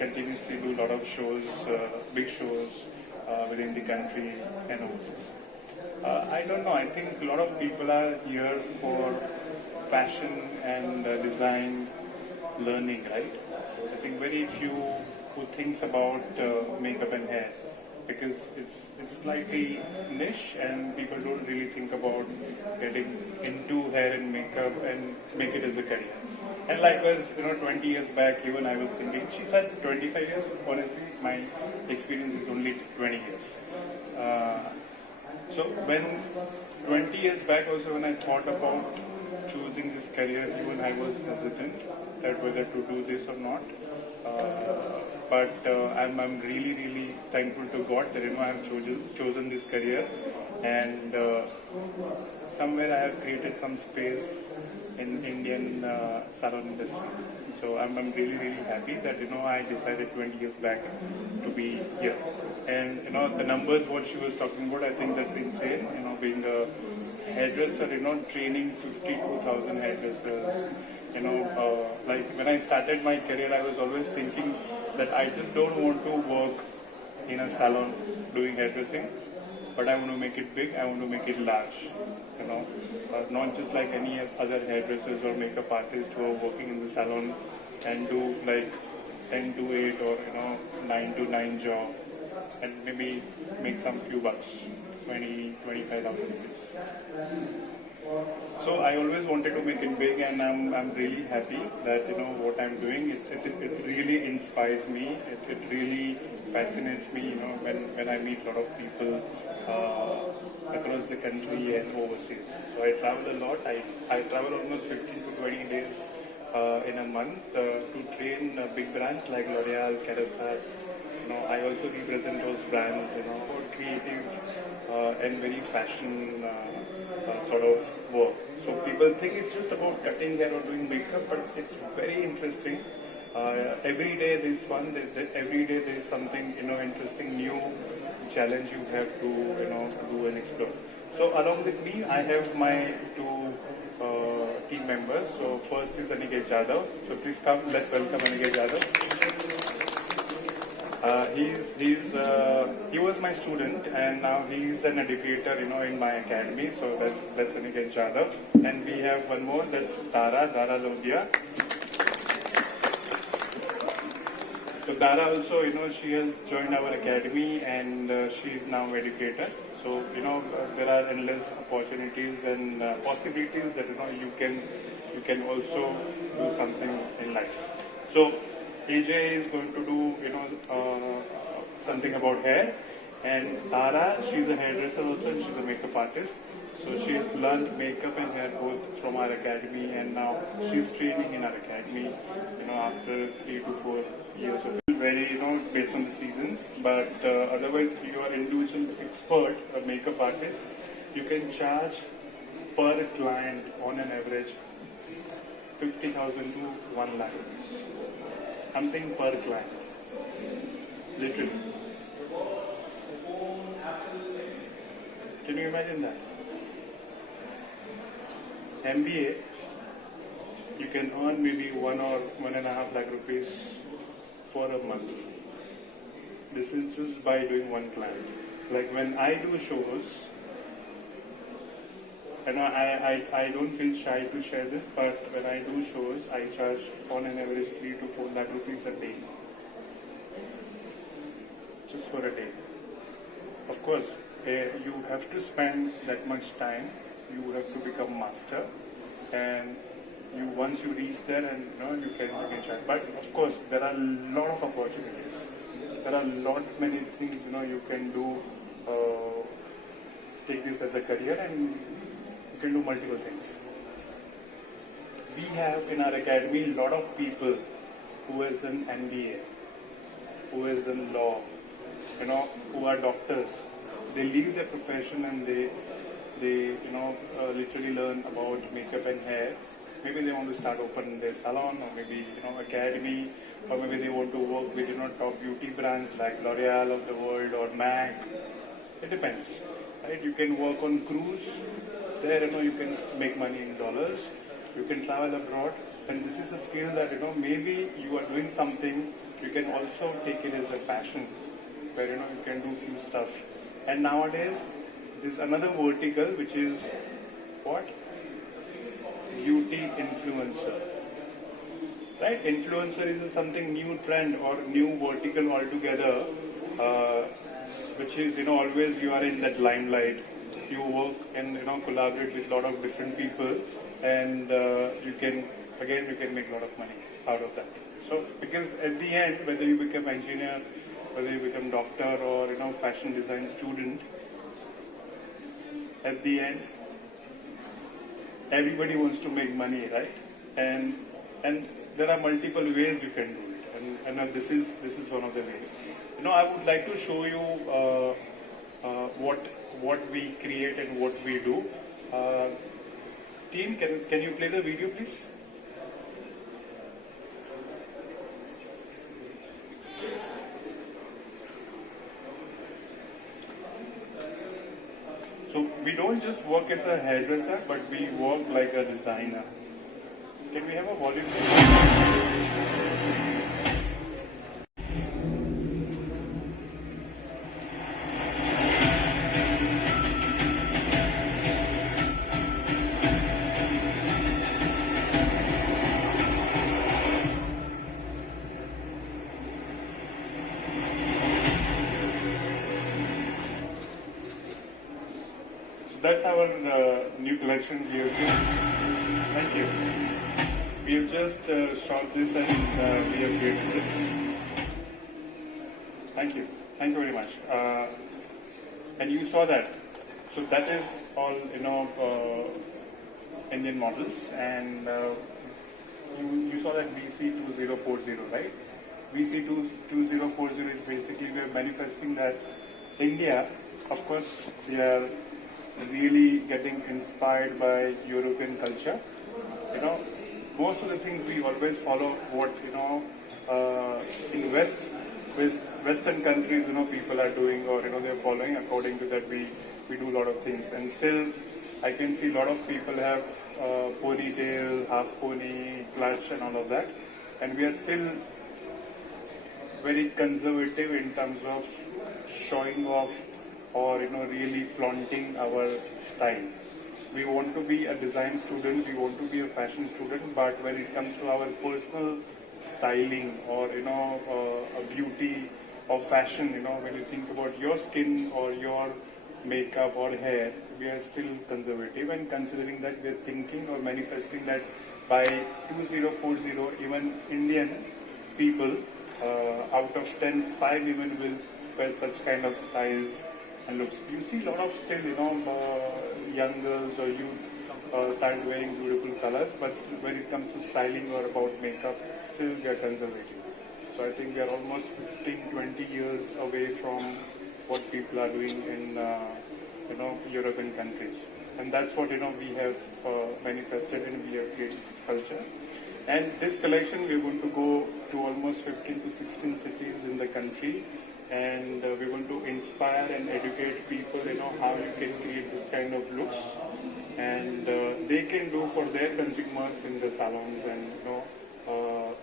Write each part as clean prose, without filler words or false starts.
continuously do a lot of shows, big shows within the country and overseas. I don't know. I think a lot of people are here for fashion and design learning, right? I think very few who thinks about makeup and hair because it's slightly niche and people don't really think about getting into hair and makeup and make it as a career. And likewise, 20 years back, even I was thinking, she said 25 years. Honestly, my experience is only 20 years. So when 20 years back also when I thought about choosing this career, even I was hesitant that whether to do this or not. But I'm really thankful to God that I have chosen this career, and somewhere I have created some space in Indian salon industry. So I'm really happy that I decided 20 years back to be here. And the numbers what she was talking about, I think that's insane. Being a hairdresser, training 52,000 hairdressers. Like when I started my career, I was always thinking that I just don't want to work in a salon doing hairdressing, but I want to make it big, I want to make it large, not just like any other hairdressers or makeup artists who are working in the salon and do like 10 to 8 or 9 to 9 job and maybe make some few bucks, 25,000 rupees. So I always wanted to make it big, and I'm really happy that what I'm doing. It really inspires me. It really fascinates me. When I meet a lot of people across the country and overseas. So I travel a lot. I travel almost 15 to 20 days in a month to train big brands like L'Oreal, Kerastase. I also represent those brands. Creative and very fashion sort of work. So people think it's just about cutting hair or doing makeup, but it's very interesting. Every day there's fun. Every day there's something interesting, new challenge you have to do and explore. So along with me, I have my two team members. So first is Aniket Jadhav. So please come. Let's welcome Aniket Jadhav. He was my student, and now he's an educator, in my academy. So that's Aniket Jadhav, and we have one more. That's Dara Lodia. So Dara also, she has joined our academy, and she is now educator. So there are endless opportunities and possibilities that you can also do something in life. So AJ is going to do something about hair, and Tara, she's a hairdresser also, and she's a makeup artist. So she's learned makeup and hair both from our academy, and now she's training in our academy. After 3 to 4 years of very based on the seasons. But otherwise, if you are individual expert, a makeup artist, you can charge per client on an average 50,000 to 1 lakh rupees. I'm saying per client, literally. Can you imagine that? MBA, you can earn maybe 1 or 1.5 lakh rupees for a month. This is just by doing one client. Like when I do shows, and I don't feel shy to share this, but when I do shows, I charge on an average 3 to 4 lakh rupees a day. Just for a day. Of course, you have to spend that much time. You have to become master, and once you reach there, and you can charge. But of course, there are a lot of opportunities. There are many things you can do. Take this as a career, and you can do multiple things. We have in our academy a lot of people who has done MBA, who has done law, who are doctors. They leave their profession and they literally learn about makeup and hair. Maybe they want to start open their salon, or maybe academy, or maybe they want to work with top beauty brands like L'Oreal of the world or MAC. It depends, right? You can work on cruise. There you can make money in dollars. You can travel abroad, and this is a skill that maybe you are doing something you can also take it as a passion, where you can do few stuff. And nowadays, there's another vertical which is what? Beauty influencer. Right? Influencer is something new trend or new vertical altogether, uh, which is always you are in that limelight. You work and collaborate with a lot of different people, and you can make a lot of money out of that. So because at the end, whether you become engineer, whether you become doctor or fashion design student, at the end everybody wants to make money, right? And there are multiple ways you can do it, and this is one of the ways. I would like to show you what we create and what we do. Team, can you play the video, please? So we don't just work as a hairdresser, but we work like a designer. Can we have a volume? That's our new collection we have just. Thank you. We have just shot this and we have created this. Thank you. Thank you very much. And you saw that. So that is all Indian models, and you saw that VC2040, right? VC2040 is basically we are manifesting that India, of course, we are really getting inspired by European culture. Most of the things we always follow what in Western countries people are doing, or they're following. According to that, we do a lot of things, and still I can see a lot of people have ponytail, half pony, clutch, and all of that, and we are still very conservative in terms of showing off or really flaunting our style. We want to be a design student, we want to be a fashion student, but when it comes to our personal styling or a beauty or fashion, when you think about your skin or your makeup or hair, we are still conservative, and considering that we are thinking or manifesting that by 2040 even Indian people out of 10, 5 even will wear such kind of styles and looks. You see a lot of still, young girls or youth start wearing beautiful colors, but when it comes to styling or about makeup, still we are conservative. So I think we are almost 15, 20 years away from what people are doing in, European countries. And that's what, we have manifested and we have created this culture. And this collection, we're going to go to almost 15 to 16 cities in the country, and we're going to inspire and educate people, how you can create this kind of looks, and they can do for their consumers in the salons, and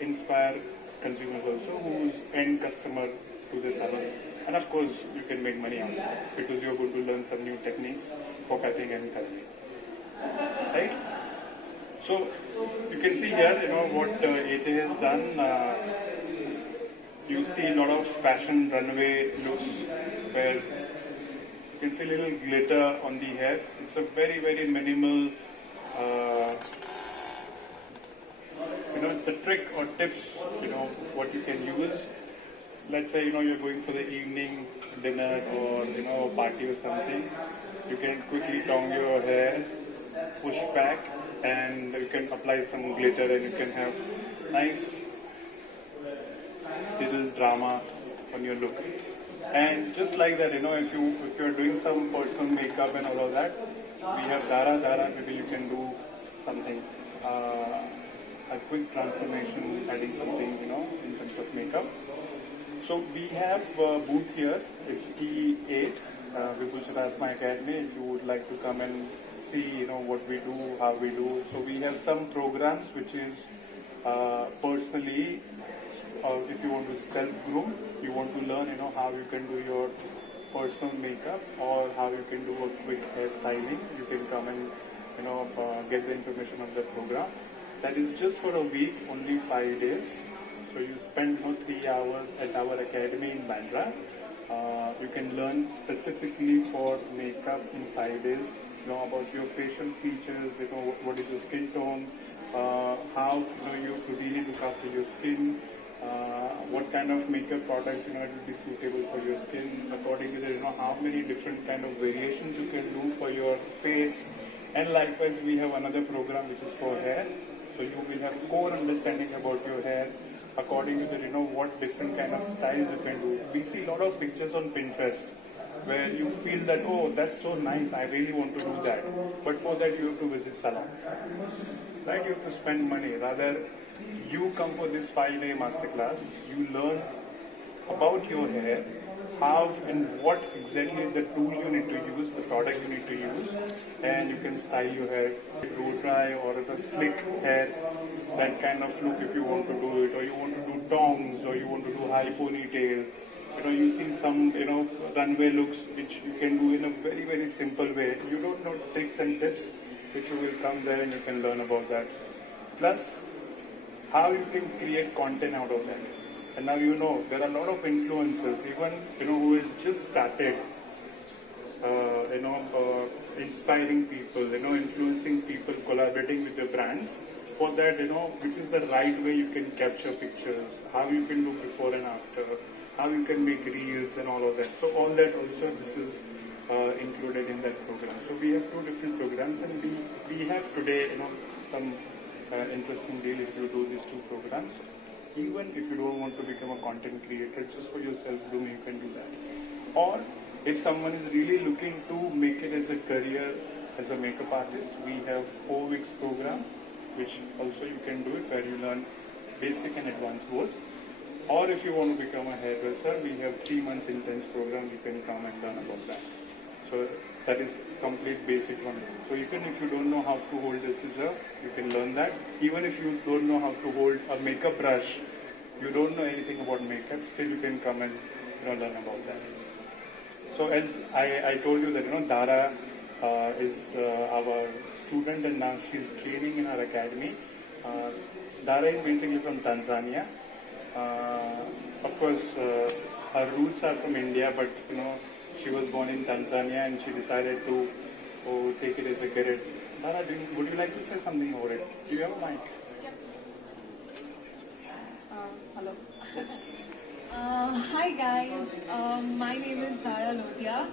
inspire consumers also who's end customer to the salons. And of course, you can make money on that because you're going to learn some new techniques for cutting and coloring, right? So you can see here, what HA has done. You see a lot of fashion runway looks where you can see a little glitter on the hair. It's a very, very minimal, the trick or tips, what you can use. Let's say, you're going for the evening dinner or, a party or something. You can quickly tongue your hair, push back, and you can apply some glitter, and you can have nice little drama on your look. And just like that, if you're doing some personal makeup and all of that, we have Dara, maybe you can do something, a quick transformation, adding something, in terms of makeup. So we have a booth here, it's E8, Vipul Chudasama Academy, if you would like to come and see, what we do, how we do. So we have some programs which is personally if you want to self-groom, you want to learn, how you can do your personal makeup or how you can do a quick hairstyling, you can come and, get the information of the program. That is just for a week, only 5 days. So you spend, 3 hours at our academy in Bandra. You can learn specifically for makeup in 5 days, about your facial features, what is your skin tone, how you have to really look after your skin, what kind of makeup products it will be suitable for your skin, according to that, how many different kind of variations you can do for your face. And likewise, we have another program which is for hair. So you will have core understanding about your hair, according to the, what different kind of styles you can do. We see a lot of pictures on Pinterest where you feel that, oh, that's so nice, I really want to do that. But for that, you have to visit salon. Right? You have to spend money. Rather, you come for this 5-day masterclass, you learn about your hair, how and what exactly the tool you need to use, the product you need to use, and you can style your hair, blow dry or a slick hair, that kind of look if you want to do it, or you want to do tongs, or you want to do high ponytail. You see some, runway looks which you can do in a very, very simple way. You don't know tricks and tips, which you will come there and you can learn about that. Plus, how you can create content out of that. And now there are a lot of influencers, even who has just started, inspiring people, influencing people, collaborating with your brands. For that, which is the right way you can capture pictures, how you can do before and after, how you can make reels and all of that. So all that also this is included in that program. So we have 2 different programs, and we have today, some interesting deal if you do these 2 programs. Even if you don't want to become a content creator, just for your self-grooming, you can do that. Or if someone is really looking to make it as a career as a makeup artist, we have 4 weeks program, which also you can do it, where you learn basic and advanced both. Or if you want to become a hairdresser, we have 3 months intense program, you can come and learn about that. So that is complete basic one. So even if you don't know how to hold a scissor, you can learn that. Even if you don't know how to hold a makeup brush, you don't know anything about makeup, still you can come and learn about that. So as I told you that Dara is our student, and now she's training in our academy. Dara is basically from Tanzania. Of course, her roots are from India, but she was born in Tanzania and she decided to take it as a career. Dara, would you like to say something about it? Do you have a mic? Yes. Hello. Hi guys, my name is Dara Lodia.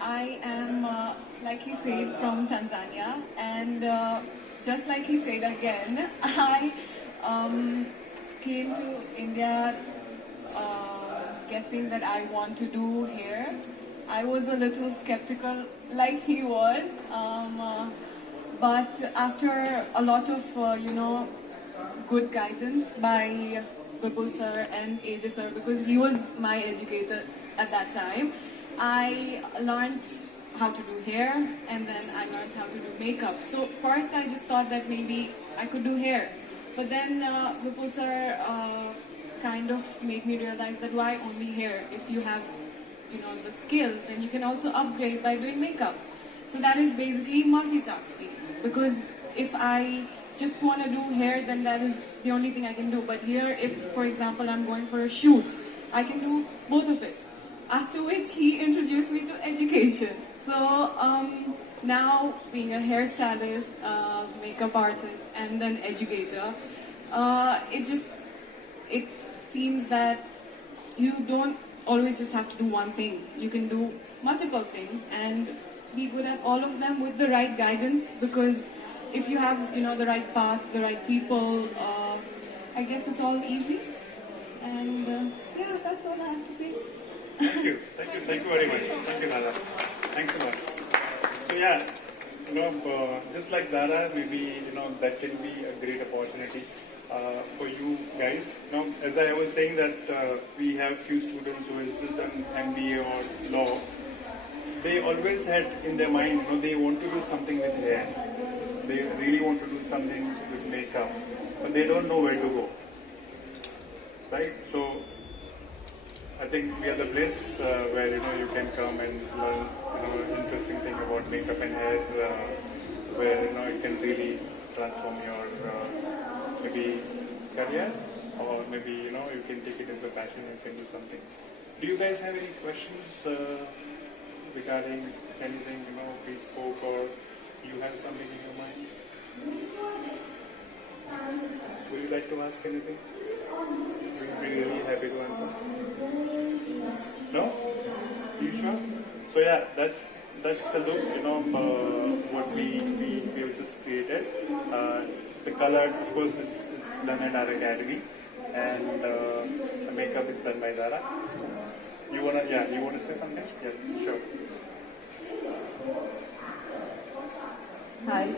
I am, like he said, from Tanzania, and just like he said again, I came to India guessing that I want to do hair. I was a little skeptical like he was, but after a lot of, good guidance by Vipul sir and AJ sir, because he was my educator at that time, I learned how to do hair, and then I learned how to do makeup. So first I just thought that maybe I could do hair, but then Vipul sir kind of made me realize that why only hair? If you have the skill, then you can also upgrade by doing makeup. So that is basically multitasking, because if I just want to do hair, then that is the only thing I can do. But here, if for example I'm going for a shoot, I can do both of it. After which he introduced me to education. So now being a hairstylist, makeup artist, and then educator, it seems that you don't always just have to do one thing. You can do multiple things and be good at all of them with the right guidance, because if you have the right path, the right people, I guess it's all easy. And yeah, that's all I have to say. Thank you very much. Thank you, Dara. Thanks a lot. So yeah, just like Dara, maybe that can be a great opportunity for you guys. As I was saying that we have few students who has just done MBA or law. They always had in their mind, they want to do something with hair. They really want to do something with makeup, but they don't know where to go. right? So I think we are the place where you can come and learn interesting thing about makeup and hair, where it can really transform your maybe career, or maybe you can take it as a passion and can do something. Do you guys have any questions regarding anything we spoke, or you have something in your mind? Would you like to ask anything? We would be really happy to answer. No? You sure? So yeah, that's the look, what we have just created. The color, of course, it's done at our academy, and the makeup is done by Zara. You wanna say something? Yes, sure. Hi.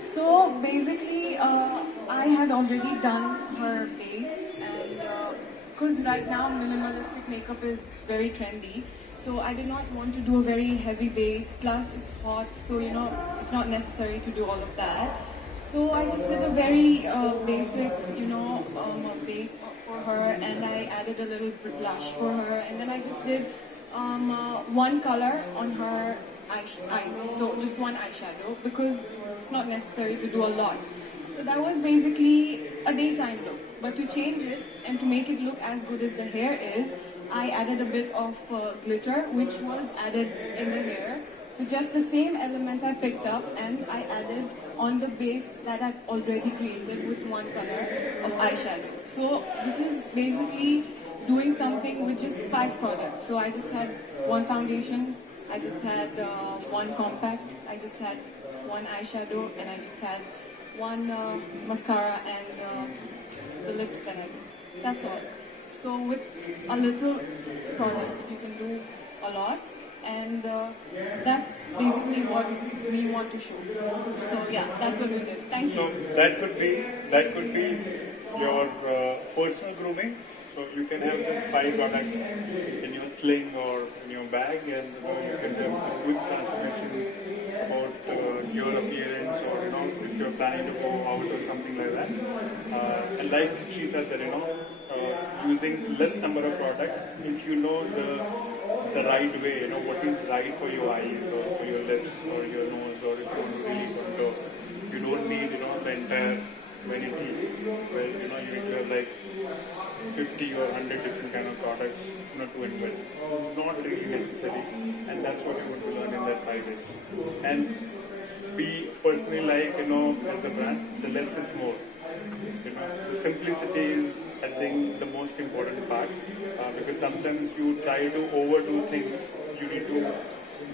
So basically, I had already done her base, and because right now minimalistic makeup is very trendy, so I did not want to do a very heavy base. Plus, it's hot, so it's not necessary to do all of that. So I just did a very basic, base for her, and I added a little blush for her, and then I just did one color on her eyes, so just one eyeshadow, because it's not necessary to do a lot. So that was basically a daytime look. But to change it and to make it look as good as the hair is, I added a bit of glitter, which was added in the hair. So just the same element I picked up and I added on the base that I've already created with one color of eyeshadow. So this is basically doing something with just 5 products. So I just had one foundation, I just had one compact, I just had one eyeshadow, and I just had one mascara and the lips that I did. That's all. So with a little products, you can do a lot, and that's basically what we want to show. So yeah, that's what we did. Thank you. So that could be your personal grooming. So you can have just 5 products in your sling or in your bag, and you can have a quick transformation about your appearance, or if you're planning to go out or something like that. And like she said that using less number of products, if you know the right way, what is right for your eyes or for your lips or your nose, or if you want to really contour, you don't need the entire vanity where you need to have like 50 or 100 different kind of products to invest. It's not really necessary, and that's what you're going to learn in that 5 days. And we personally like, as a brand, the less is more. The simplicity is, I think, the most important part, because sometimes you try to overdo things. You need to,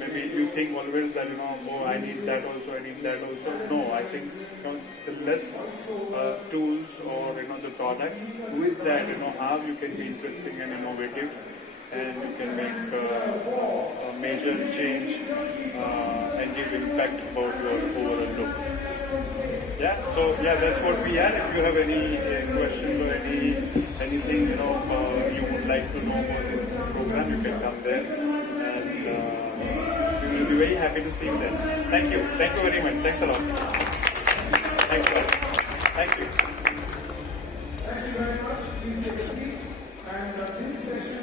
maybe you think always that, oh, I need that also, I need that also. No, I think the less tools or, the products, with that, how you can be interesting and innovative, and you can make a major change and give impact about your overall look. Yeah, so yeah, that's what we are. If you have any questions or anything you would like to know about this program, you can come there, and we will be very happy to see you there. Thank you very much. Thanks a lot. Thanks a lot. Thank you.